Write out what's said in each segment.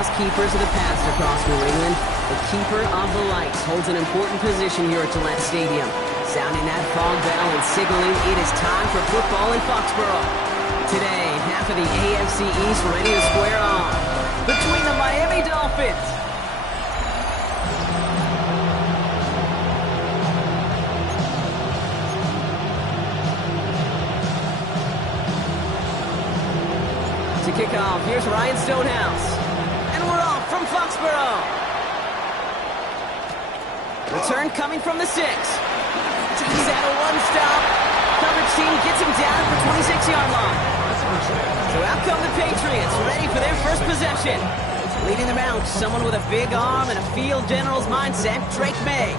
lighthouse keepers of the past across New England, the keeper of the lights holds an important position here at Gillette Stadium, sounding that fog bell and signaling it is time for football in Foxborough. Today, half of the AFC East ready to square off between the Miami Dolphins to kick off. Here's Ryan Stonehouse. And we're off from Foxborough. Return coming from the 6. He's at a one-stop. Coverage team gets him down at the 26-yard line. So out come the Patriots, ready for their first possession. Leading them out, someone with a big arm and a field general's mindset, Drake May.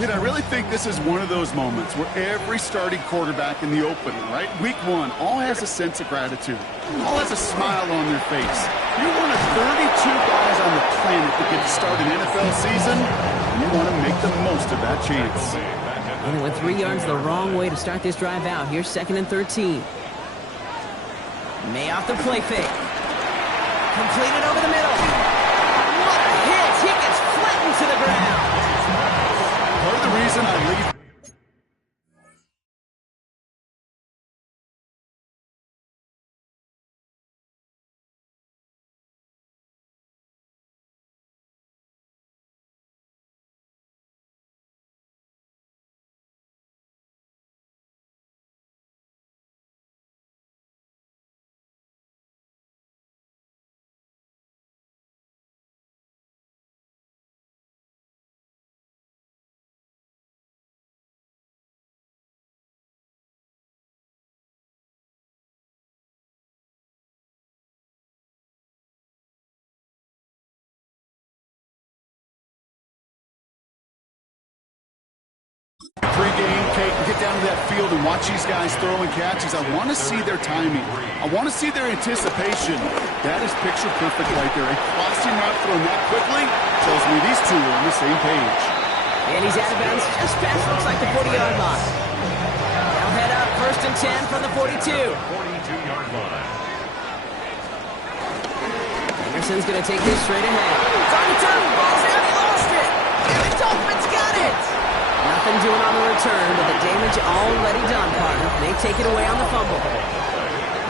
I really think this is one of those moments where every starting quarterback in the opening, right? Week 1, all has a sense of gratitude. All has a smile on their face. You're one of 32 guys on the planet that get to start an NFL season, and you want to make the most of that chance. And it went 3 yards the wrong way to start this drive out. Here's 2nd and 13. May off the play fake. Completed over the middle. What a hit! He gets flattened to the ground. Part of the reason I leave... Pre-game, Kate, get down to that field and watch these guys throwing catches. I want to see their timing. I want to see their anticipation. That is picture perfect right there. A crossing route thrown that quickly tells me these two are on the same page. And he's out of bounds just past, looks like the 40-yard line. Now head up, 1st and 10 from the 42. 42-yard line. Anderson's going to take this straight ahead. It's on the turn, ball's out, he lost it. And the Dolphins got it. Nothing doing on the return, but the damage already done, partner. They take it away on the fumble.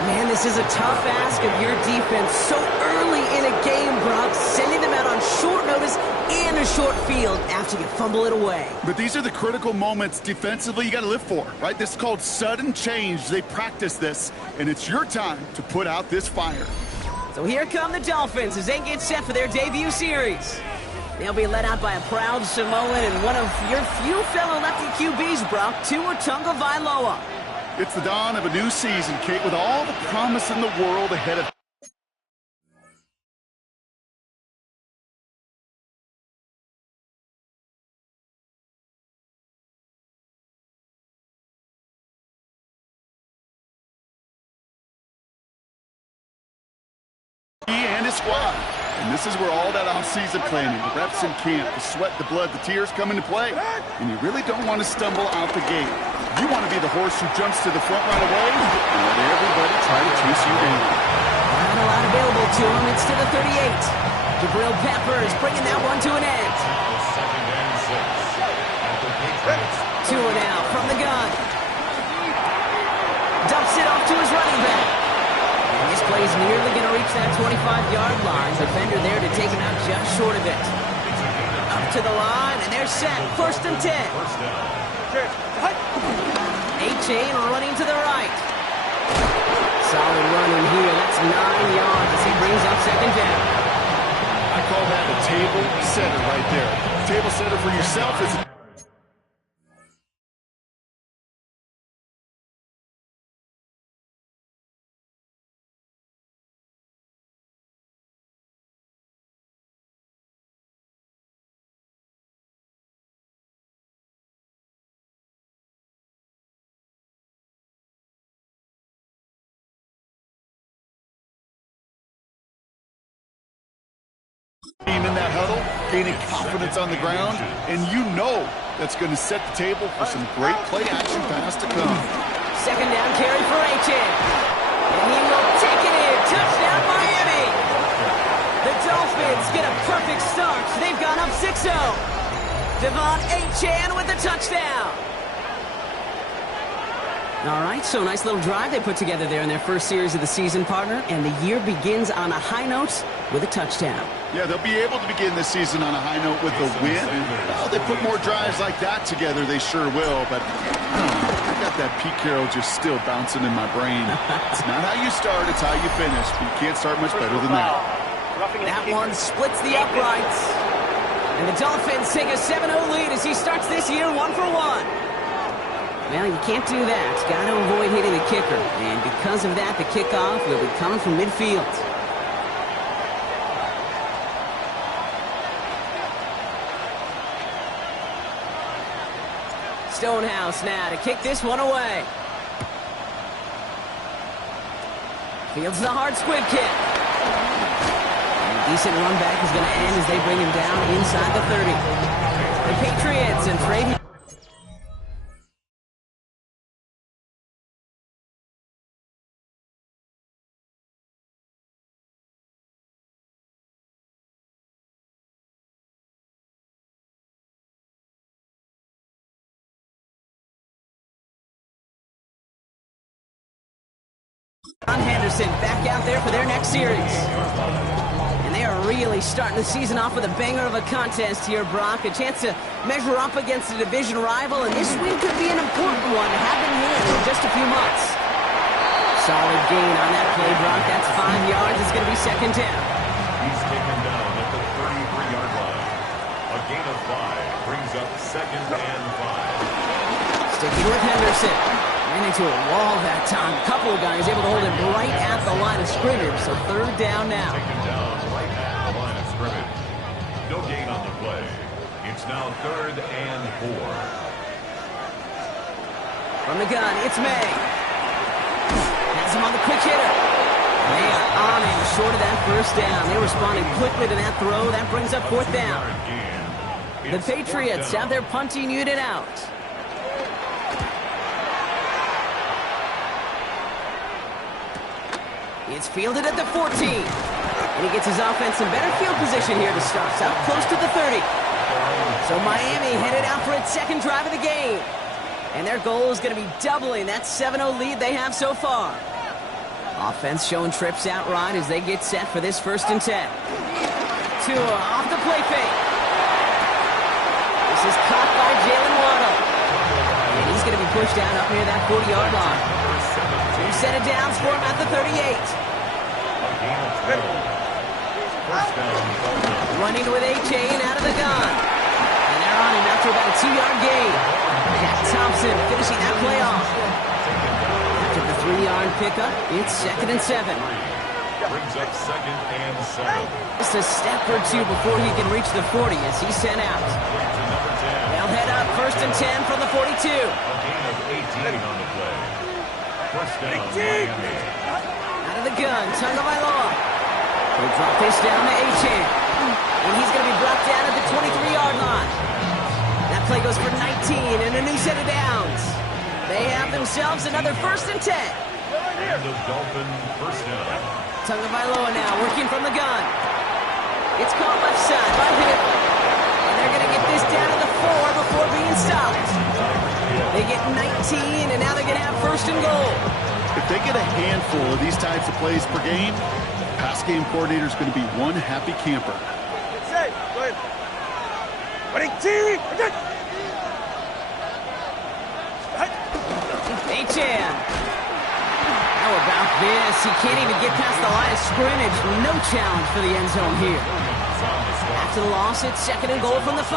Man, this is a tough ask of your defense so early in a game, Brock, sending them out on short notice and a short field after you fumble it away. But these are the critical moments defensively you got to live for, right? This is called sudden change. They practice this, and it's your time to put out this fire. So here come the Dolphins as they get set for their debut series. They'll be led out by a proud Samoan and one of your few fellow lefty QBs, Brock, Tua Tagovailoa. It's the dawn of a new season, Kate, with all the promise in the world ahead of... He and his squad. And this is where all that off-season planning, the reps in camp, the sweat, the blood, the tears come into play. And you really don't want to stumble out the gate. You want to be the horse who jumps to the front right away and let everybody try to chase you down. Not a lot available to him. It's to the 38. Jabril Peppers bringing that one to an end. Tua now from the gun. Dumps it off to his running back. This play is nearly going to reach that 25-yard line. Defender there to take him out just short of it. Up to the line, and they're set. 1st and 10. A-Chain running to the right. Solid running here. That's 9 yards as he brings up 2nd down. I call that a table setter right there. Table setter for yourself is... in that huddle, gaining confidence on the ground, and you know that's going to set the table for some great play action pass to come. 2nd down carry for A-Chain. And he will take it in. Touchdown, Miami. The Dolphins 6-0. Devon Achane with the touchdown. All right, so nice little drive they put together there in their first series of the season, partner, and the year begins on a high note with a touchdown. Yeah, they'll be able to begin the season on a high note with a win. Well, they put more drives like that together, they sure will, but I got that Pete Carroll just still bouncing in my brain. It's not how you start, it's how you finish. You can't start much better than that. That one splits the uprights. And the Dolphins take a 7-0 lead as he starts this year 1-for-1. Well, you can't do that. Got to avoid hitting the kicker. And because of that, the kickoff will be coming from midfield. Stonehouse now to kick this one away. Fields the hard squib kick. And a decent run back is going to end as they bring him down inside the 30. The Patriots and trade. Henderson back out there for their next series. And they are really starting the season off with a banger of a contest here, Brock. A chance to measure up against a division rival, and this win could be an important one to have in hand in just a few months. Solid gain on that play, Brock. That's 5 yards. It's going to be second down. He's taken down at the 33-yard line. A gain of 5 brings up second and 5. Sticking with Henderson. Ran into a wall that time. A couple of guys able to hold him right at the line of scrimmage. So third down now. Taken down right at the line of scrimmage. No gain on the play. It's now third and 4. From the gun, it's May. Has him on the quick hitter. They are on him short of that first down. They responded quickly to that throw. That brings up fourth down. The Patriots have their punting unit out. It's fielded at the 14. And he gets his offense in better field position here to start. Out close to the 30. So Miami headed out for its second drive of the game. And their goal is going to be doubling that 7-0 lead they have so far. Offense showing trips outright as they get set for this 1st and 10. Tua off the play fake. This is caught by Jalen Waddle. And he's going to be pushed down up near that 40-yard line. Set it down for him at the 38. Running with Achane out of the gun. And they're on him after about a 2-yard gain. Jack Thompson finishing that play off. After the 3-yard pickup, it's 2nd and 7. Brings up second and 7. Just a step or two before he can reach the 40 as he's sent out. They'll head up 1st and 10 from the 42. A gain of 18 on the play. First down, Miami. Out of the gun, Tagovailoa. They drop this down to Achane. And he's going to be brought down at the 23-yard line. That play goes for 19 and a new set of downs. They have themselves another 1st and 10. And the Dolphin first down. Tagovailoa now working from the gun. It's caught left side by Hill. And they're going to get this down to the 4 before being stopped. They get 19, and now they're going to have 1st and goal. If they get a handful of these types of plays per game, the pass game coordinator is going to be one happy camper. Achane. How about this? He can't even get past the line of scrimmage. No challenge for the end zone here. After the loss, it's 2nd and goal from the 5.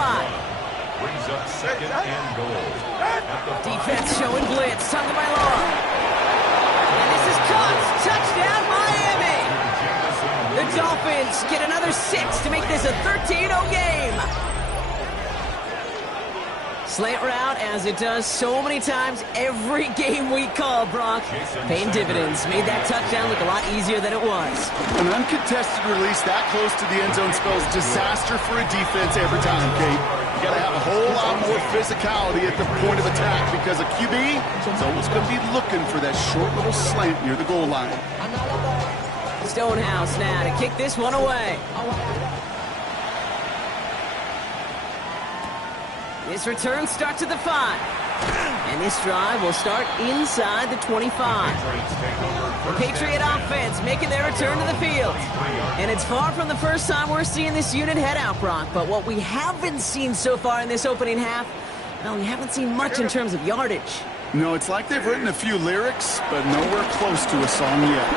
Brings up second and goal. Defense showing blitz. Tagovailoa. And this is caught. Touchdown, Miami. The Dolphins get another 6 to make this a 13-0 game. Slant route, as it does so many times every game we call, Brock. Paying dividends. Made that touchdown look a lot easier than it was. An uncontested release that close to the end zone spells disaster for a defense every time, Kate. You got to have a whole lot more physicality at the point of attack because a QB is always going to be looking for that short little slant near the goal line. Stonehouse now to kick this one away. This return starts at the 5. And this drive will start inside the 25. The Patriot offense making their return to the field. And it's far from the first time we're seeing this unit head out, Brock. But what we haven't seen so far in this opening half, well, we haven't seen much in terms of yardage. No, it's like they've written a few lyrics, but nowhere close to a song yet.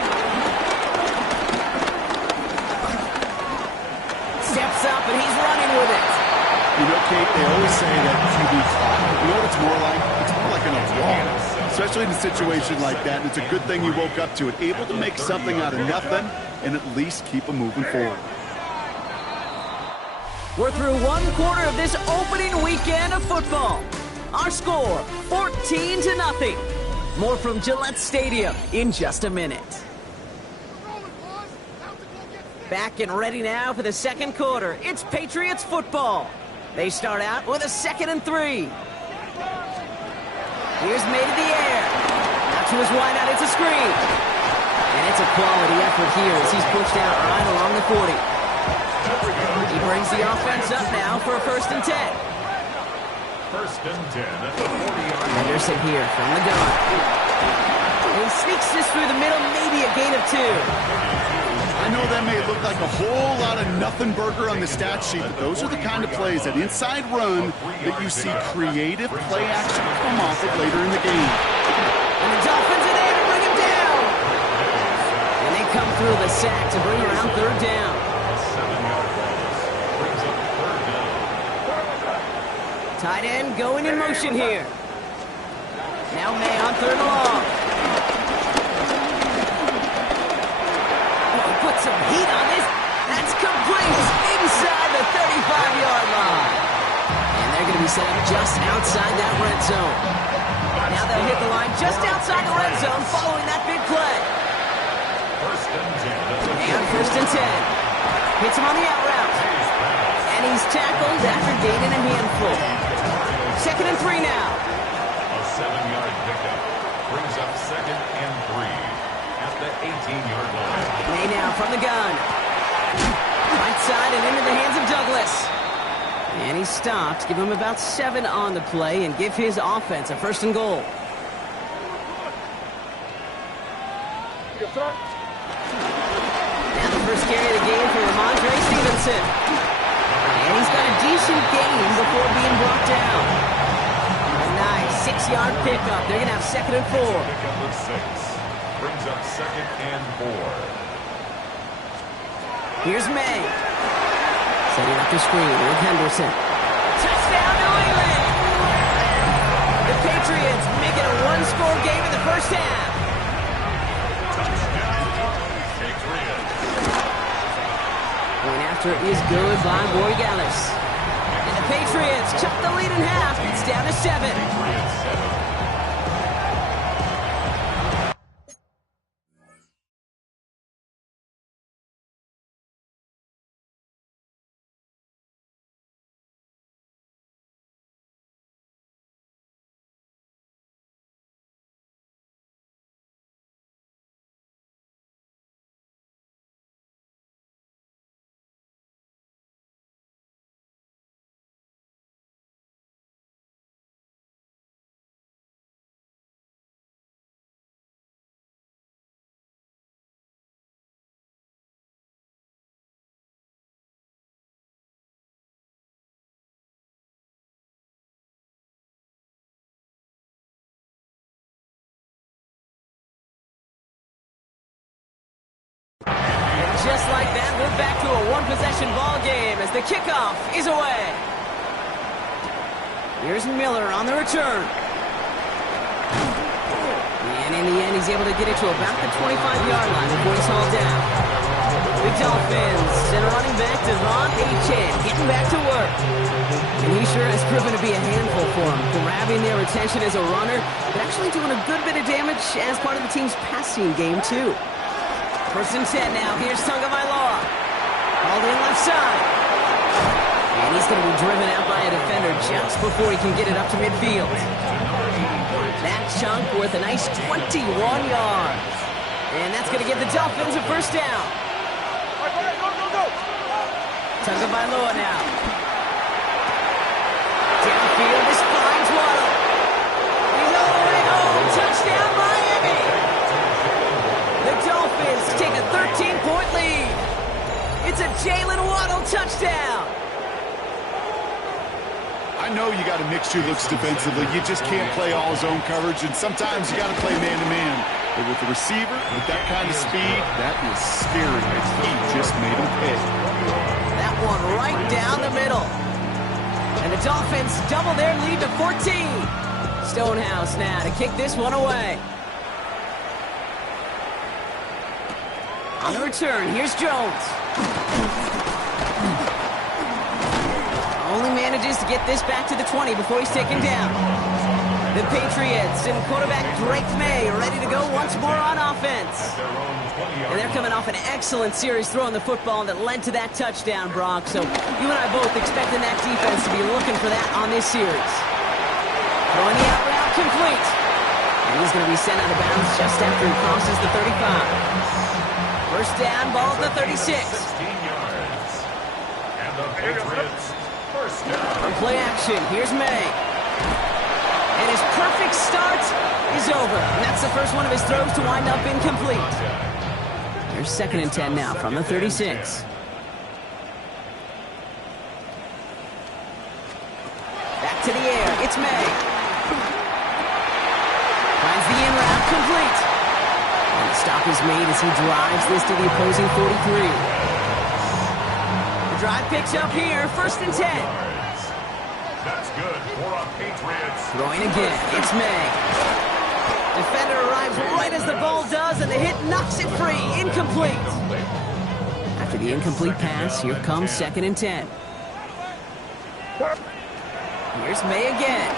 Steps up, and he's running with it. You know, Kate, they always say that QB clock. You know what it's more like? It's more like an alarm, especially in a situation like that. And it's a good thing you woke up to it, able to make something out of nothing and at least keep them moving forward. We're through one quarter of this opening weekend of football. Our score, 14-0. More from Gillette Stadium in just a minute. Back and ready now for the second quarter. It's Patriots football. They start out with a 2nd and 3. Here's made in the air. Out to his wideout, it's a screen. And it's a quality effort here as he's pushed out right along the 40. He brings the offense up now for a 1st and 10. 1st and 10 at the 40-yard line. Henderson here from the gun. He sneaks this through the middle, maybe a gain of 2. I know that may look like a whole lot of nothing burger on the stat sheet, but those are the kind of plays, that inside run, that you see creative play action come off of later in the game. And the Dolphins are there to bring him down. And they come through the sack to bring around 3rd down. A 7-yard loss brings up 3rd down. Tight end going in motion here. Now May on 3rd and long. Put some heat on this. That's complete inside the 35-yard line. And they're going to be set up just outside that red zone. Now they'll hit the line just outside the red zone following that big play. 1st and 10. And 1st and 10. Hits him on the out route. And he's tackled after gaining a handful. 2nd and 3 now. A 7-yard pickup brings up 2nd and 3 at the 18-yard line. May now from the gun. Right side and into the hands of Douglas. And he stops, give him about 7 on the play, and give his offense a 1st and goal. Now the first carry of the game for Ramondre Stevenson. And he's got a decent gain before being brought down. A nice 6-yard pickup. They're going to have 2nd and 4. Pickup of 6 brings up 2nd and 4. Here's May. Setting up the screen with Henderson. Touchdown, New England! The Patriots make it a 1-score game in the first half. Going after it is good by Borregales. And the Patriots cut the lead in half. It's down to 7. Just like that, we're back to a one-possession ball game as the kickoff is away. Here's Miller on the return. And in the end, he's able to get it to about the 25-yard line before he's hauled down. The Dolphins send a running back to Devon Achane, getting back to work. And he sure has proven to be a handful for him, grabbing their attention as a runner, but actually doing a good bit of damage as part of the team's passing game, too. 1st and 10 now. Here's Tagovailoa. Called in left side. And he's going to be driven out by a defender just before he can get it up to midfield. That chunk worth a nice 21 yards. And that's going to give the Dolphins a 1st down. Tagovailoa now. Downfield Waddle. He's all the way home. Touchdown, Miami. The Dolphins take a 13-point lead. It's a Jaylen Waddle touchdown. I know you got to mix your looks defensively. You just can't play all zone coverage, and sometimes you got to play man-to-man. But with the receiver, with that kind of speed, that is scary. He just made him pay. That one right down the middle. And the Dolphins double their lead to 14. Stonehouse now to kick this one away. On the return, here's Jones. Only manages to get this back to the 20 before he's taken down. The Patriots and quarterback Drake May are ready to go once more on offense. And they're coming off an excellent series throwing the football that led to that touchdown, Brock. So you and I both expecting that defense to be looking for that on this series. Throwing the out route complete. And he's going to be sent out of bounds just after he crosses the 35. First down, ball at the 36. 16 yards. And the Patriots first down. From play action, here's May. And his perfect start is over. And that's the first one of his throws to wind up incomplete. Here's 2nd and 10 now from the 36. Back to the air, it's May. Finds the in route complete. And the stop is made as he drives this to the opposing 43. The drive picks up here, 1st and 10. That's good for a Patriots. Throwing again, it's May. Defender arrives right as the ball does, and the hit knocks it free. Incomplete. After the incomplete pass, here comes 2nd and 10. Here's May again.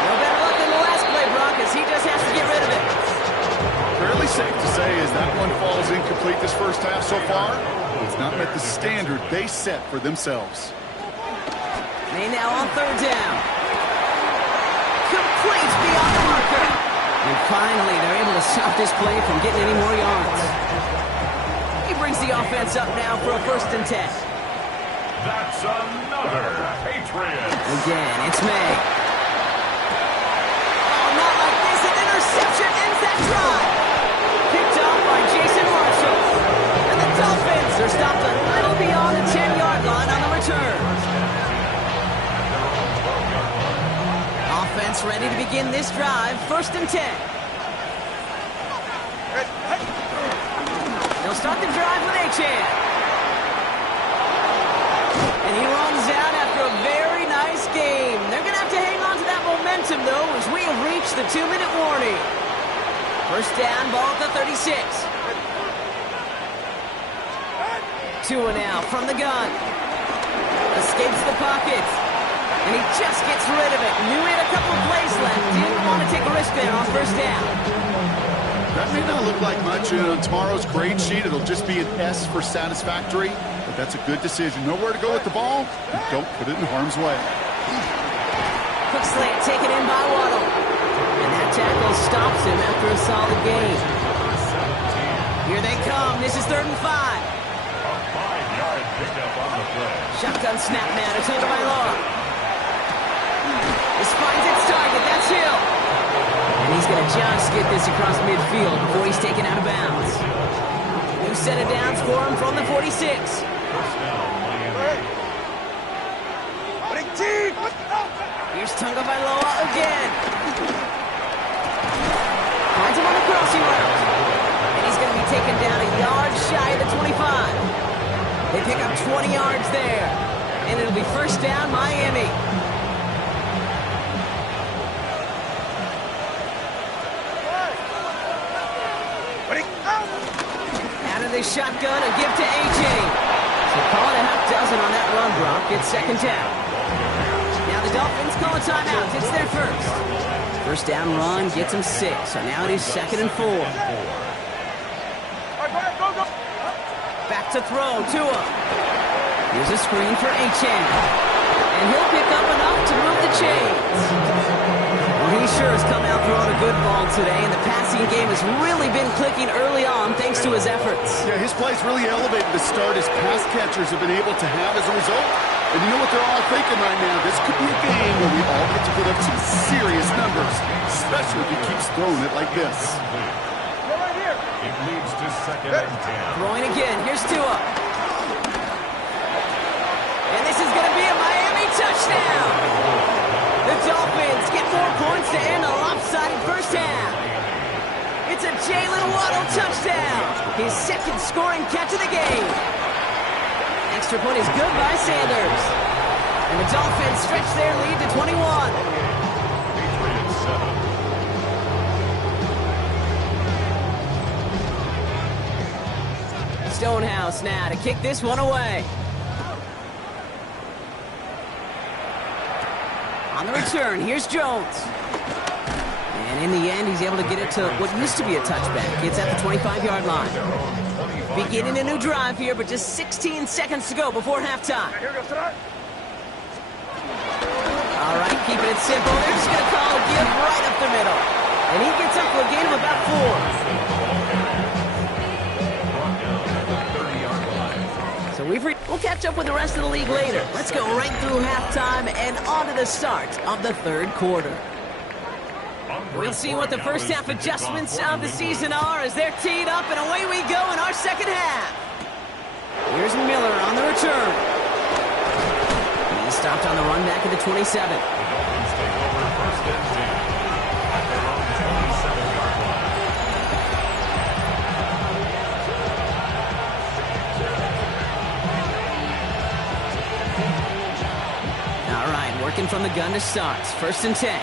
No better luck than the last play, Brock, as he just has to get rid of it. Fairly safe to say as that one falls incomplete this first half so far. It's not met the standard they set for themselves. May now on 3rd down. Complete beyond the marker. And finally, they're able to stop this play from getting any more yards. He brings the offense up now for a 1st and 10. That's another Patriots. Again, it's May. Oh, not like this. An interception ends that drive. Picked off by Jason Marshall. And the Dolphins are stopped a little beyond the 10-yard line on the return. Offense ready to begin this drive. 1st and 10. They'll start the drive with Achane. And he runs out after a very nice game. They're going to have to hang on to that momentum, though, as we have reached the 2-minute warning. First down, ball at the 36. Tua now from the gun. Escapes the pocket. And he just gets rid of it. Knew he had a couple of plays left. Didn't want to take a risk there on 1st down. That may not look like much on tomorrow's grade sheet. It'll just be an S for satisfactory. But that's a good decision. Nowhere to go with the ball. Don't put it in harm's way. Quick slant taken in by Waddle. And that tackle stops him after a solid gain. Here they come. This is 3rd and 5. A 5-yard pickup on the play. Shotgun snap now to Tagovailoa. This finds its target. That's Hill. And he's going to just get this across midfield before he's taken out of bounds. New set of downs for him from the 46. Here's Tagovailoa again. Finds him on the crossing route. And he's going to be taken down a yard shy of the 25. They pick up 20 yards there. And it'll be 1st down, Miami. Out of the shotgun, a give to Achane. So call it a half dozen on that run, Brock. It's 2nd down. Now the Dolphins call a timeout. It's their first. First down run gets them 6. So now it is 2nd and 4. Back to throw, Tua. Here's a screen for Achane. And he'll pick up enough to move the chains. Well, he sure has come out throwing a good ball today, and the passing game has really been clicking early on thanks to his efforts. Yeah, his play's really elevated the start his pass catchers have been able to have as a result. And you know what they're all thinking right now? This could be a game where we all get to put up some serious numbers, especially if he keeps throwing it like this. It leads to 2nd and 10. Throwing again. Here's Tua. And this is going to be a Miami touchdown. The Dolphins get 4 points to end a lopsided first half. It's a Jalen Waddle touchdown. His 2nd scoring catch of the game. Extra point is good by Sanders. And the Dolphins stretch their lead to 21. Patriots 7. Stonehouse now to kick this one away. On the return, here's Jones. And in the end, he's able to get it to what used to be a touchback. It's at the 25-yard line. Beginning a new drive here, but just 16 seconds to go before halftime. All right, keeping it simple. They're just going to call a give right up the middle. And he gets up for a gain of about 4. So we'll catch up with the rest of the league later. Let's go right through halftime and on to the start of the 3rd quarter. We'll see what the first half adjustments of the season are as they're teed up, and away we go in our second half. Here's Miller on the return. He stopped on the run back at the 27. The Dolphins take over 1st and 10 at their own 27-yard line. All right, working from the gun to start. 1st and 10.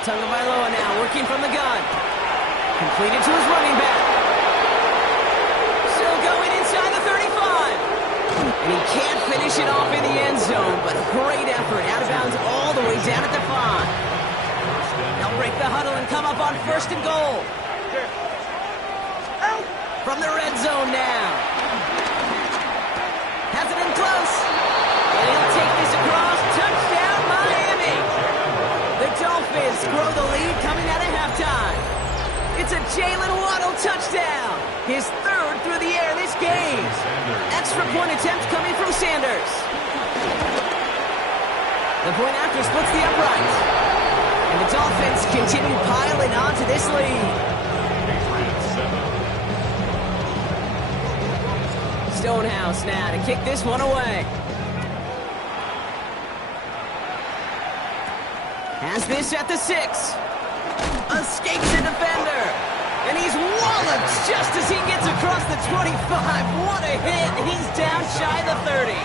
Tagovailoa now working from the gun. Completed to his running back. Still going inside the 35. And he can't finish it off in the end zone, but a great effort. Out of bounds all the way down at the 5. They'll break the huddle and come up on 1st and goal. From the red zone now. Has it in close. And he'll take this across. Touchdown, Miami. The Dolphins grow the lead coming out of halftime. It's a Jalen Waddle touchdown. His 3rd through the air this game. Extra point attempt coming from Sanders. The point after splits the uprights. And the Dolphins continue piling on to this lead. Stonehouse now to kick this one away. Has this at the 6. Escapes the defender. And he's walloped just as he gets across the 25. What a hit. He's down shy of the 30.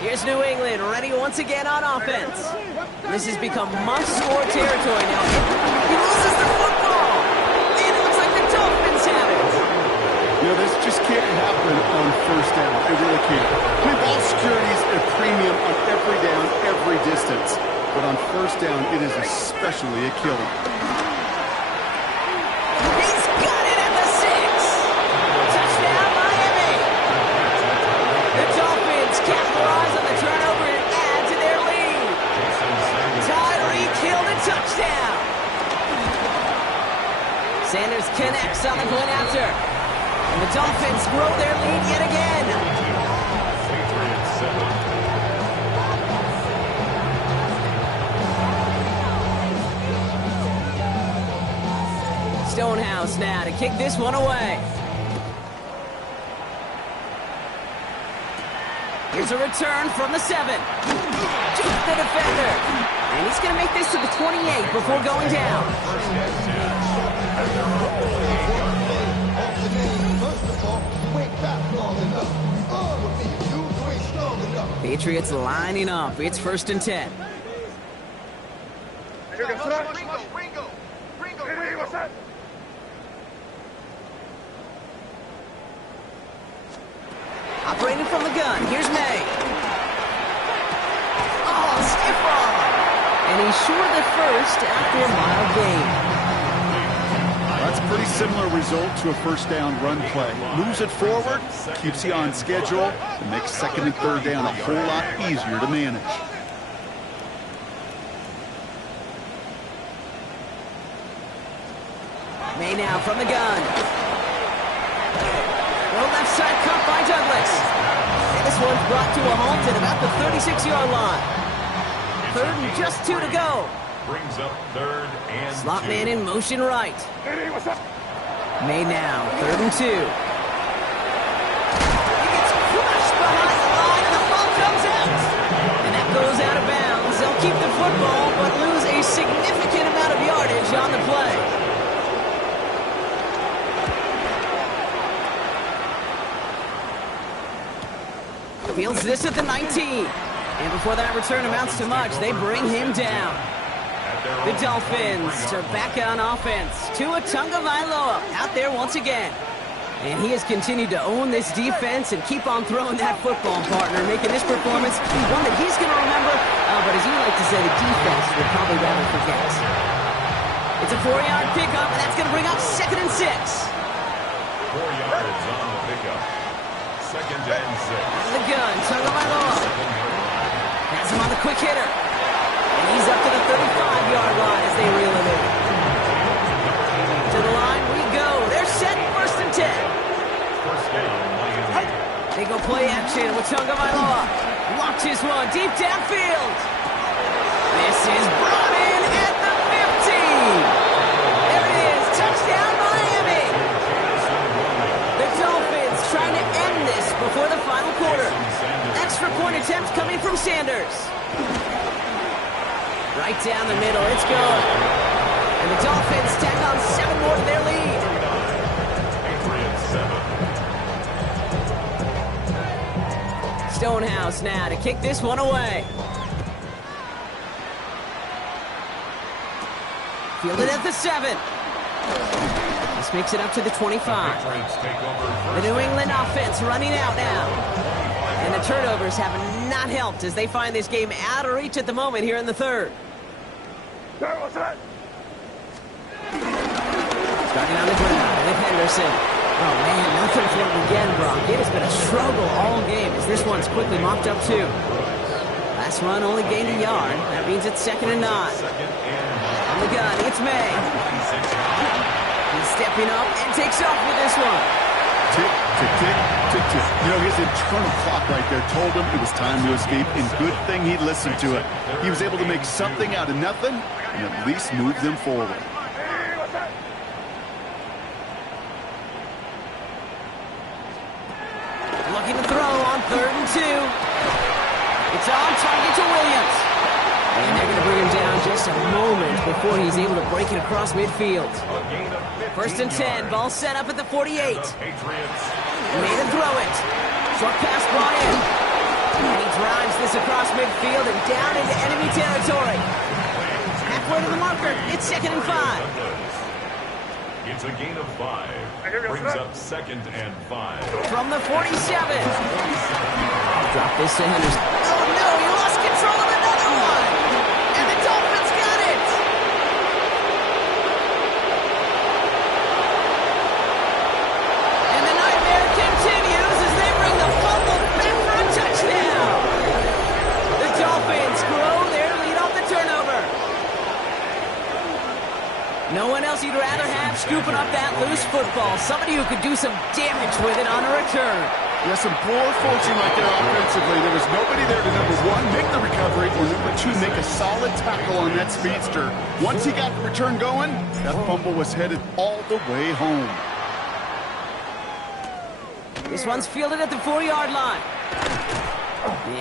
Here's New England ready once again on offense. This has become must-score territory now. He loses the football. And it looks like the Dolphins have it. You know, this just can't happen on 1st down. It really can't. I mean, ball security is a premium on every down, every distance. But on 1st down, it is especially a killer. He's got it at the 6. Touchdown, Miami. The Dolphins capitalize on the turnover and add to their lead. Tyreek Hill to touchdown. Sanders connects on the point after. And the Dolphins grow their lead yet again. Patriots 7. Stonehouse now to kick this one away. Here's a return from the 7. Juke the defender. And he's going to make this to the 28 before going down. Patriots lining up. It's 1st and 10. Operating from the gun, here's May. Oh, stiff arm. And he's short of the 1st after a mild gain. That's a pretty similar result to a 1st down run play. Moves it forward, keeps you on schedule, and makes 2nd and 3rd down a whole lot easier to manage. May now from the gun. Well, left side cut by Douglas. one's brought to a halt at about the 36-yard line. Third and just 2 to go. Brings up third and Slot 2. man in motion right. Made now, 3rd and 2. He gets crushed behind the line and the ball comes out. And that goes out of bounds. They'll keep the football but lose a significant amount of yardage on the play. Fields this at the 19. And before that return amounts to much, they bring him down. The Dolphins are back on offense. Tua Tagovailoa out there once again. And he has continued to own this defense and keep on throwing that football, partner, making this performance one that he's going to remember, but as you like to say, the defense would probably rather forget. It's a 4-yard pickup, and that's going to bring up 2nd and 6. 4 yards on the pickup. 2nd and 6. Out of the gun, Tagovailoa. Has him on the quick hitter. And he's up to the 35-yard line as they reel him in. To the line we go. They're set, 1st and 10. First down, Miami. They go play action with Tagovailoa. Launches one deep downfield. This is brought in at the 15. There it is. Touchdown, Miami. The Dolphins trying to end this before the final quarter. Extra point attempt coming from Sanders. Right down the middle. It's good. And the Dolphins tack on 7 more to their lead. Patriots 7. Stonehouse now to kick this one away. Fielded at the 7. This makes it up to the 25. Patriots take over The New England offense running out now. And the turnovers have not helped as they find this game out of reach at the moment here in the 3rd. Starting on the ground with Henderson. Oh, man, nothing for him again, Brock. It has been a struggle all game as this one's quickly mopped up, too. Last run only gained a yard. That means it's 2nd and 9. On the gun, it's May. He's stepping up and takes off with this one. Tick, tick, tick, tick, tick. You know, his internal clock right there told him it was time to escape, and good thing he listened to it. He was able to make something out of nothing and at least move them forward. Looking to throw on 3rd and 2. It's on target to Williams. And they're going to bring him down just a moment before he's able to break it across midfield. 1st and 10, ball set up at the 48. Made him throw it. Short pass brought in. And he drives this across midfield and down into enemy territory. Halfway to the marker, it's 2nd and 5. It's a gain of 5. Brings up 2nd and 5. From the 47. Drop this to Henderson. Oh no, he lost control of another one. And the Dolphins got it. And the nightmare continues as they bring the fumble back for a touchdown. The Dolphins grow their lead off the turnover. No one else you'd rather have scooping up that loose football. Somebody who could do some damage with it on a return. Yeah, some poor fortune right there offensively. There was nobody there to, number 1, make the recovery, or number 2, make a solid tackle on that speedster. Once he got the return going, that fumble was headed all the way home. This one's fielded at the 4-yard line.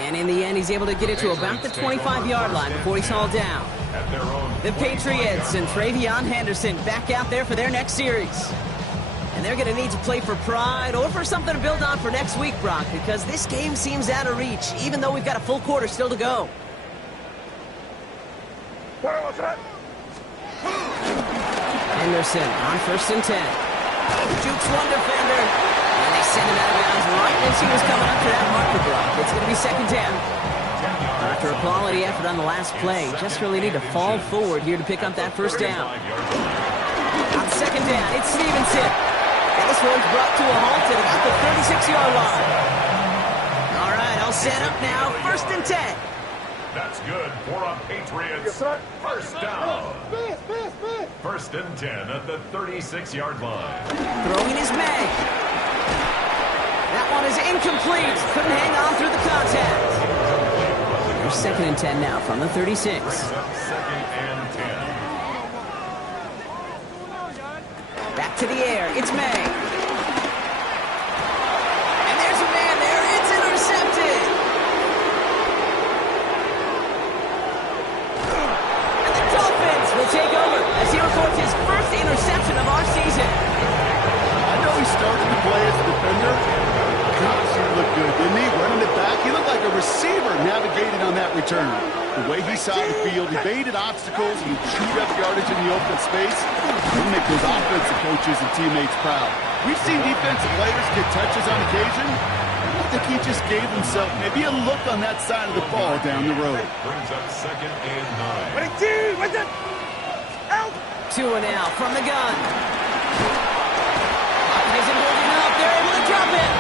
And in the end, he's able to get it to about the 25-yard line before he's hauled down. The Patriots and Travion Henderson back out there for their next series. And they're going to need to play for pride or for something to build on for next week, Brock, because this game seems out of reach, even though we've got a full quarter still to go. Henderson on 1st and 10. Jukes one defender. And they send him out of bounds right as he was coming up to that marker block. It's going to be 2nd down. After a quality effort on the last play, just really need to fall forward here to pick up that 1st down. On 2nd down, it's Stevenson. And this one's brought to a halt at about the 36-yard line. All right, all set up now. 1st and 10. That's good for a Patriots. First down. 1st and 10 at the 36-yard line. Throwing is May. That one is incomplete. Couldn't hang on through the contact. There's 2nd and 10 now from the 36. Second and 10. Back to the air. It's May. And there's a man there. It's intercepted. And the Dolphins will take over as he records his first interception of our season. I know he started to play as a defender. Gosh, he looked good, didn't he? Running it back, he looked like a receiver navigating on that return. The way he saw the field, he baited obstacles, he chewed up yardage in the open space. He'll make those offensive coaches and teammates proud. We've seen defensive players get touches on occasion. I think he just gave himself maybe a look on that side of the ball down the road. Brings up 2nd and 9. Two and out from the gun. Isn't holding up. They're able to drop it.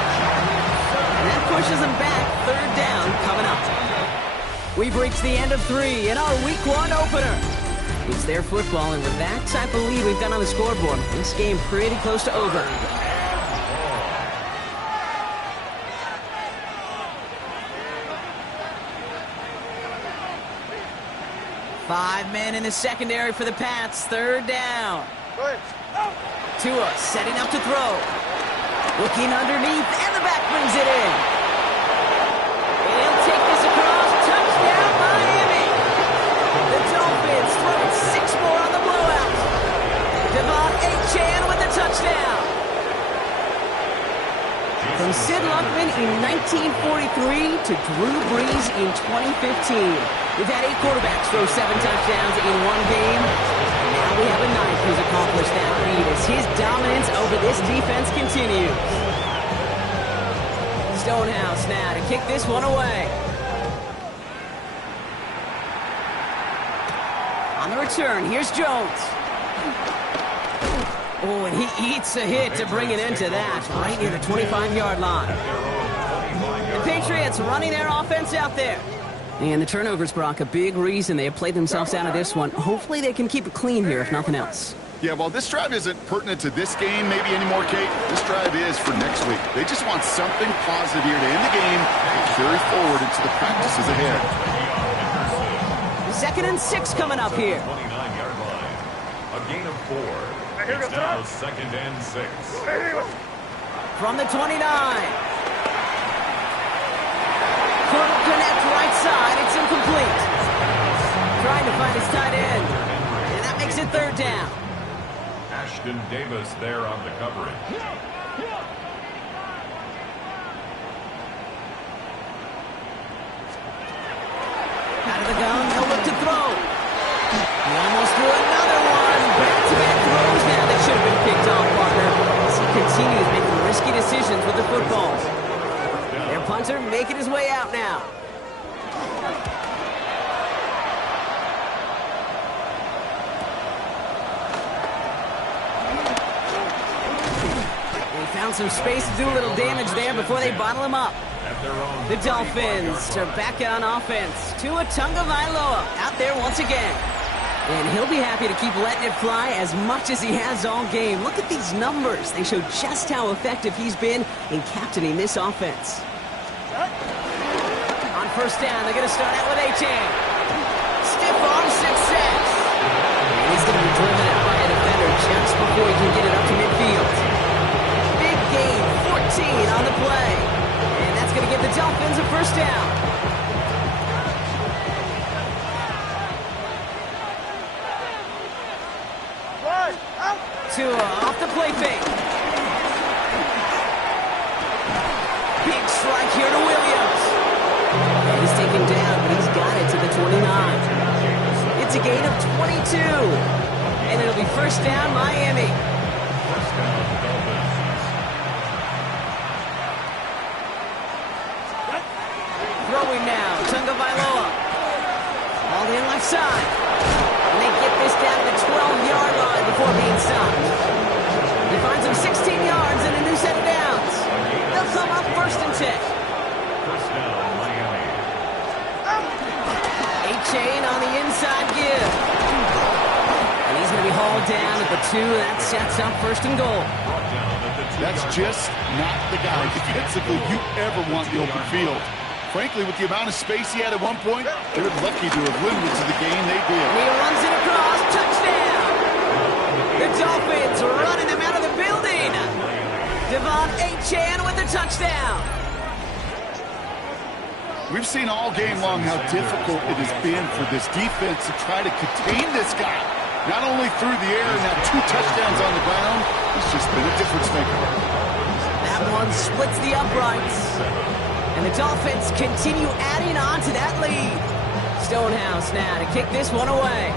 And that pushes them back. 3rd down coming up. We've reached the end of 3 in our Week 1 opener. It's their football, and with that type of lead we've got on the scoreboard, this game pretty close to over. Five men in the secondary for the Pats. 3rd down. Tua setting up to throw. Looking underneath, and the back brings it in. They'll take this across. Touchdown, Miami. The Dolphins throwing 6 more on the blowout. Devon Achane with the touchdown. From Sid Luckman in 1943 to Drew Brees in 2015. We've had 8 quarterbacks throw 7 touchdowns in one game. Now we have a 9th who's accomplished that feat as his dominance over this defense continues. Stonehouse now to kick this one away. On the return, here's Jones. Oh, and he eats a hit to bring it into that, right near the 25-yard line. The Patriots running their offense out there. And the turnovers, Brock, a big reason they have played themselves out of this one. Hopefully they can keep it clean here, if nothing else. Yeah, while this drive isn't pertinent to this game maybe anymore, Kate, this drive is for next week. They just want something positive here to end the game and carry forward into the practices ahead. 2nd and 6 coming up here. 29-yard line. A gain of 4. It's now 2nd and 6. From the 29. Couldn't connect right side. It's incomplete. Trying to find his tight end. And that makes it 3rd down. Ashton Davis there on the coverage. Out of the gun. He'll look to throw. He almost threw another one. Back-to-back throws now that should have been picked off, partner. As he continues making risky decisions with the football. Their punter making his way out now. They found some space to do a little damage there before they bottle him up. The Dolphins are back on offense. Tua Tagovailoa out there once again. And he'll be happy to keep letting it fly as much as he has all game. Look at these numbers. They show just how effective he's been in captaining this offense. On 1st down, they're going to start out with Achane. Stiff arm success. And he's going to be driven out by a defender just before he can get it up to midfield. Big gain, 14 on the play. And that's going to give the Dolphins a 1st down. Tua off the play fake. Big strike here to Williams. And he's taken down, but he's got it to the 29. It's a gain of 22. And it'll be 1st down, Miami. Throwing now, Tagovailoa. All in left side. And they get this down to the 12-yard line before being stopped. He finds him 16 yards and a new set of downs. They'll come up 1st and 10. 1st down, Miami. Achane on the inside give. And he's going to be hauled down at the 2. That sets up 1st and goal. Brought down at the 2. That's just not the guy defensively you ever want in the open field. Frankly, with the amount of space he had at one point, they're lucky to have limited to the game they did. He runs it across. Touchdown! The Dolphins running them out of the building. Devon Achane with the touchdown. We've seen all game long how difficult it has been for this defense to try to contain this guy. Not only through the air, now 2 touchdowns on the ground. He's just been a difference maker. That one splits the uprights. And the Dolphins continue adding on to that lead. Stonehouse now to kick this one away.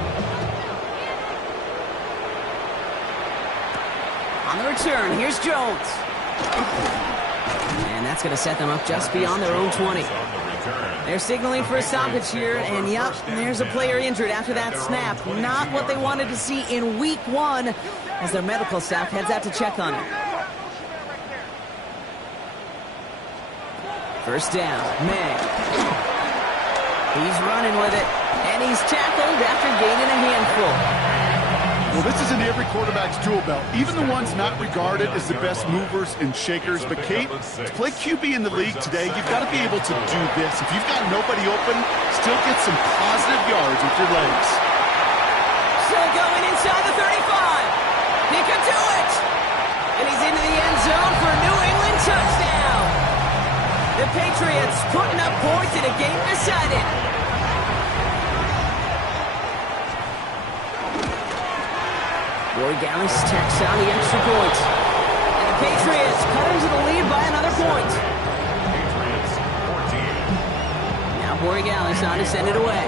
On the return, here's Jones. And that's going to set them up just beyond their own 20. They're signaling for a stoppage here, and yep, there's a player injured after that snap. Not what they wanted to see in week 1 as their medical staff heads out to check on him. First down, May. He's running with it, and he's tackled after gaining a handful. Well, this is in every quarterback's tool belt, even the ones not regarded as the best movers and shakers. But, Kate, to play QB in the league today, you've got to be able to do this. If you've got nobody open, still get some positive yards with your legs. Still going inside the 35. He could do it. And he's into the end zone for a New England touchdown. The Patriots putting up points in a game decided. Roy Gallis tacks on the extra point. And the Patriots cut into the lead by another point. Patriots 14. Now Roy Gallis on to send it away.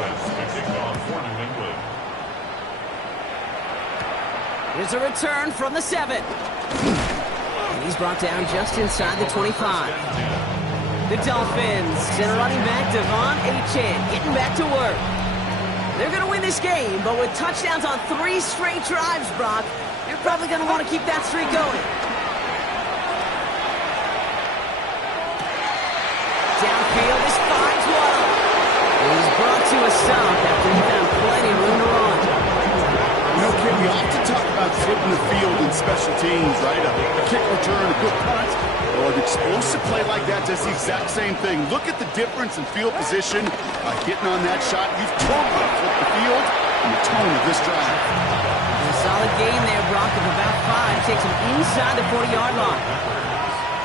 Here's a return from the 7. And he's brought down just inside the 25. The Dolphins send a running back, Devon Achane, getting back to work. They're going to win this game, but with touchdowns on 3 straight drives, Brock, you're probably going to want to keep that streak going. Downfield, this finds Waddle. He's brought to a stop after he found plenty of room to run. You know, Kate, we often talk about flipping the field in special teams, right? A kick return, a good punt. Well, an explosive play like that does the exact same thing. Look at the difference in field position. By getting on that shot, you've totally flipped the field and the tone of this drive. And a solid gain there, Brock, of about 5. Takes him inside the 40-yard line.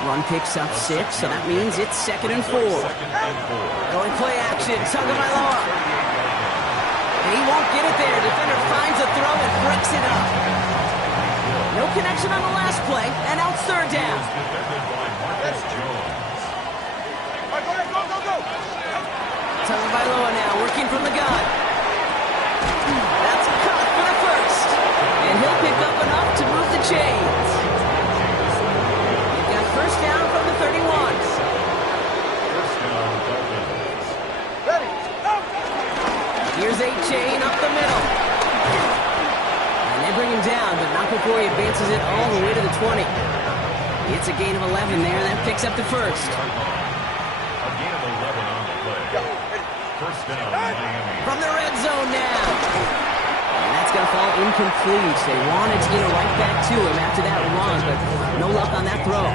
Run picks up 6, so that means it's 2nd and 4. Going play action, Tagovailoa. And he won't get it there. Defender finds a throw and breaks it up. No connection on the last play, and now it's 3rd down. Tagovailoa now working from the gun. That's a cut for the 1st. And he'll pick up enough to move the chains. They've got 1st down from the 31. Here's Achane up the middle. And they bring him down, but not before he advances it all the way to the 20. It's a gain of 11 there, and that picks up the 1st. A gain of 11 on the play. 1st down, Miami. From the red zone now. And that's going to fall incomplete. They wanted to get it right back to him after that run, but no luck on that throw.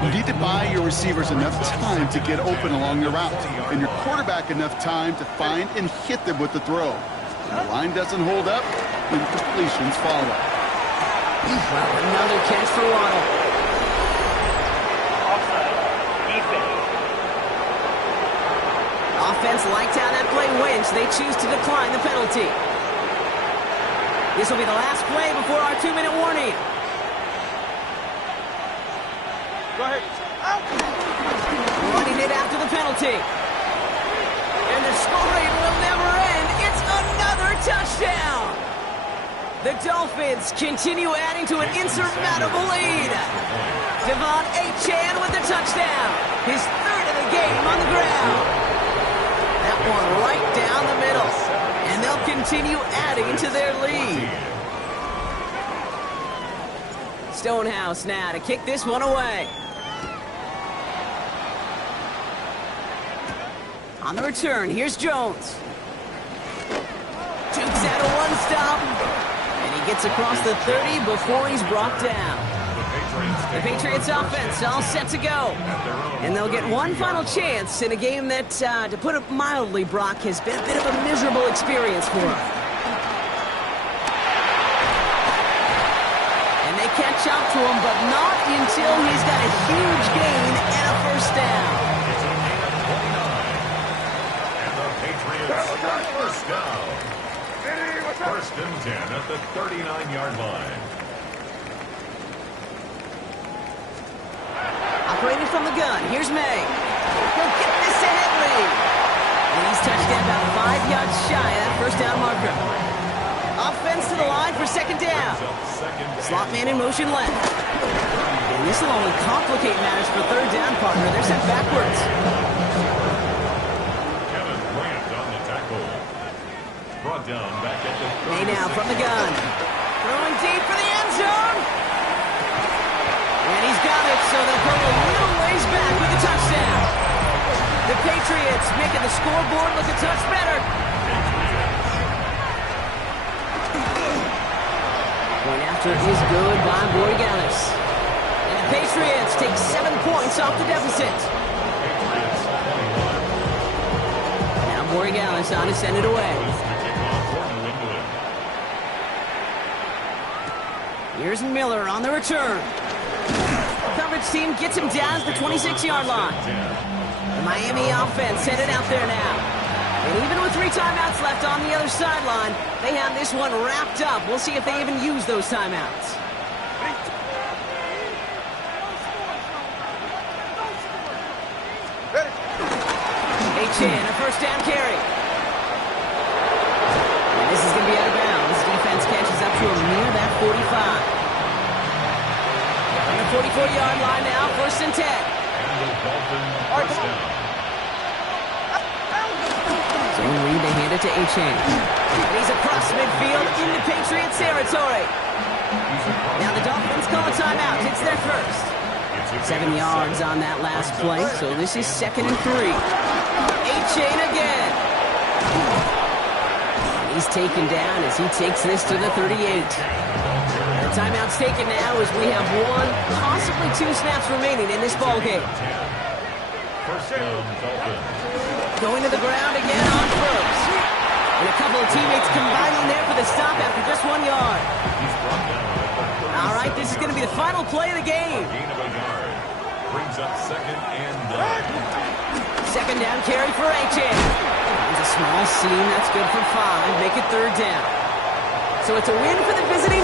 You need to buy your receivers enough time to get open along the route, and your quarterback enough time to find and hit them with the throw. When the line doesn't hold up, then completions follow. Well, another catch for Waddle. Offense liked how that play went, so they choose to decline the penalty. This will be the last play before our 2-minute warning. Go ahead. Running it after the penalty. And the scoring will never end. It's another touchdown. The Dolphins continue adding to an insurmountable lead. Devon Achane with the touchdown. His 3rd of the game on the ground. That one right down the middle. And they'll continue adding to their lead. Stonehouse now to kick this one away. On the return, here's Jones. Dukes out a 1-stop. And he gets across the 30 before he's brought down. The The Patriots offense all set to go. And they'll get one final chance in a game that, to put it mildly, Brock, has been a bit of a miserable experience for them. And they catch up to him, but not until he's got a huge gain and a first down. It's a gain of 29. And the Patriots first down. First and 10 at the 39-yard line. Operating from the gun, here's May. He'll get this to Henry. And he's touchdown about 5 yards shy of that first down marker. Offense to the line for second down. Slot man in motion left. And this will only complicate matters for third down, partner. They're sent backwards. Kevin Grant on the tackle. Brought down back at the May now from the gun. Throwing deep for the end zone. And he's got it, so they'll go a little ways back with the touchdown. The Patriots making the scoreboard look a touch better. Point after is good by Borregales. And the Patriots take 7 points off the deficit. Now Borregales on to send it away. Here's Miller on the return. Coverage team gets him down to the 26-yard line. The Miami offense headed out there now. And even with 3 timeouts left on the other sideline, they have this one wrapped up. We'll see if they even use those timeouts. Achane, a first down carry. And this is going to be out of bounds. Defense catches up to him near that 45. 44-yard line now, first and 10. Zone read, they hand it to Achane. And he's across midfield into Patriots territory. Now the Dolphins call a timeout. It's their first. 7 yards on that last play, so this is second and 3. Achane again. He's taken down as he takes this to the 38. The timeout's taken now as we have 1, possibly 2 snaps remaining in this ball game. First down, Dolphins. Going to the ground again on first. And a couple of teammates combining there for the stop after just 1 yard. All right, this is going to be the final play of the game. Gain of a yard. Brings up second and 9. Second down carry for Achane. It's a small seam, that's good for 5. Make it third down. So it's a win for the visiting